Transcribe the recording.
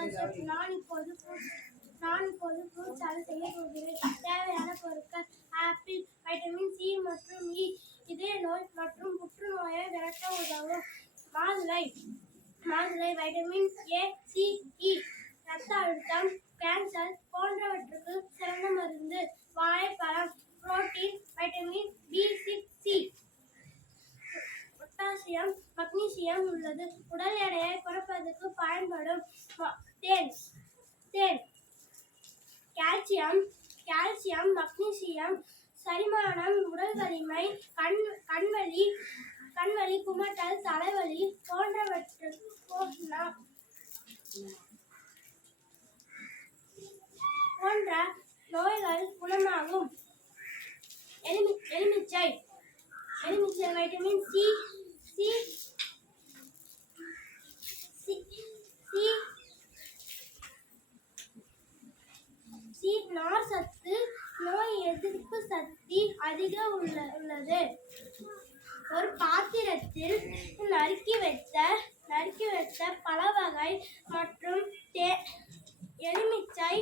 நான் இப்போது fruit salad செய்ய போகிறேன். தேவையான பொருட்கள்: ஆப்பிள், வைட்டமின் சி மற்றும் இ, இதய நோய் மற்றும் புற்றுநோயை விரட்ட உதவும். மாதுளை, வைட்டமின் ஏ, சி, இ, இரத்த அழுத்தம், கேன்சர் போன்றவற்றுக்கு சிறந்த மருந்து. வாழைப்பழம், protein, vitamin B6, C, potassium, magnesium உள்ளது. உடல் எடையை குறைப்பதற்கு பயன்படும். தேன், கால்சியம், மக்னீசியம், செரிமானம், உடல் வலிமை, கண்வலி, குமட்டல், தலைவலி போன்ற நோய்கள் குணமாகும். எலுமிச்சை, வைட்டமின் சி, நார் சத்து, நோய் எதிர்ப்பு சக்தி அதிக உள்ளது. ஒரு பாத்திரத்தில் நறுக்கி வைத்த பல வகை மற்றும் எலுமிச்சை